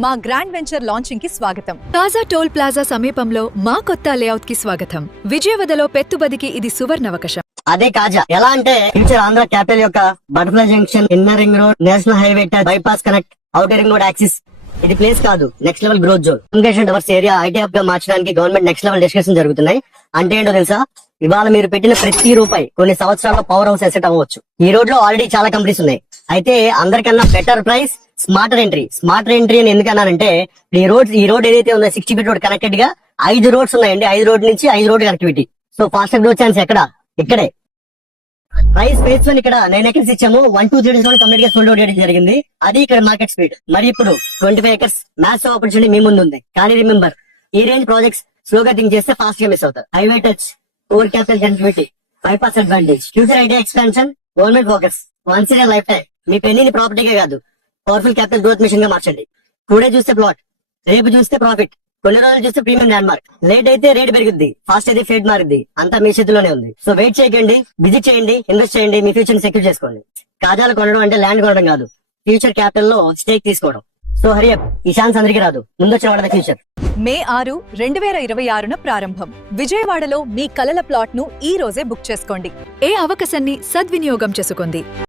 మా grand venture launching కి స్వాగతం. తాజా టోల్ ప్లాజా సమీపంలో మా కొత్త లేఅవుట్ కి స్వాగతం. విజయవాడలో పెట్టుబడికి ఇది సువర్ణావకాశం. అదే కాజా ఎలా అంటే ఫ్యూచర్ ఆంధ్ర క్యాపిటల్ యొక్క butterfly junction, inner ring road, national highway touch, bypass connect, outer ring road axis. ఇది ప్లేస్ కాదు, next level growth zone. Communication towers area IT hub గా మార్చడానికి గవర్నమెంట్ నెక్స్ట్ లెవెల్ డిస్కషన్ జరుగుతున్నాయి. అంటే ఏంటో తెలుసా, ఇవాళ మీరు పెట్టిన ప్రతి రూపాయి కొన్ని సంవత్సరాల్లో పవర్ హౌస్ అసెట్ అవ్వచ్చు. ఈ రోడ్ లో ఆల్రెడీ చాలా కంపెనీస్ ఉన్నాయి. అయితే అందరికన్నా better price smarter entry. Smarter entry అని ఎందుకన్నానంటే ఈ రోడ్ ఏదైతే ఉందో 60 ఫీట్ రోడ్ కనెక్టెడ్ గా 5 రోడ్స్ ఉన్నాయండి. 5 రోడ్ నుంచి 5 road connectivity. So fast growth chance ఇక్కడే. ప్రైస్ స్పేస్ లో ఇక్కడ 9 ఎకర్స్ ఇచ్చాము. 1, 2, 3 డేస్ కంప్లీట్ గా సోల్డ్ అవుట్ చేయడం జరిగింది. అది ఇక్కడ మార్కెట్ స్పీడ్. మరి ఇప్పుడు 25 ఎకర్స్ మ్యాథ్స్ ఆపర్చునిటీ మీ ముందు ఉంది. కానీ రిమెంబర్, ఈ రేంజ్ ప్రాజెక్ట్స్ స్లోగా థింక్ చేస్తే ఫాస్ట్ గా మిస్ అవుతారు. Highway touch, over capital connectivity, bypass advantage, future idea expansion, government focus, once in lifetime. మీ పెన్నీని ప్రాపర్టీగా కాదు, పవర్ఫుల్ క్యాపిటల్ గ్రోత్ మిషన్ గా మార్చండి. టుడే చూస్తే ప్లాట్, రేపు చూస్తే ప్రాఫిట్, కొన్ని రోజులు చూస్తే ప్రీమియం ల్యాండ్ మార్క్. లేట్ అయితే రేట్ పెరుగుద్ది, ఫాస్ట్ అయితే ఫేడ్ మారుద్ది. అంతా మీ చేతిలోనే ఉంది. సో వెయిట్ చేయకండి, విజిట్ చేయండి, ఇన్వెస్ట్ చేయండి, మీ ఫ్యూచర్ ని సెక్యూర్ చేసుకోండి. కాజాలు కొనడం అంటే ల్యాండ్ కొనడం కాదు, ఫ్యూచర్ క్యాపిటల్ లో స్టేక్ తీసుకోవడం. సో హరియప్, ఈ ఛాన్స్ అందరికీ రాదు, ముందొచ్చిన వాళ్ళ ఫ్యూచర్. మే 6, 2026న ప్రారంభం. విజయవాడలో మీ కలల ప్లాట్ ను ఈ రోజే బుక్ చేసుకోండి. ఏ అవకాశాన్ని సద్వినియోగం చేసుకోండి.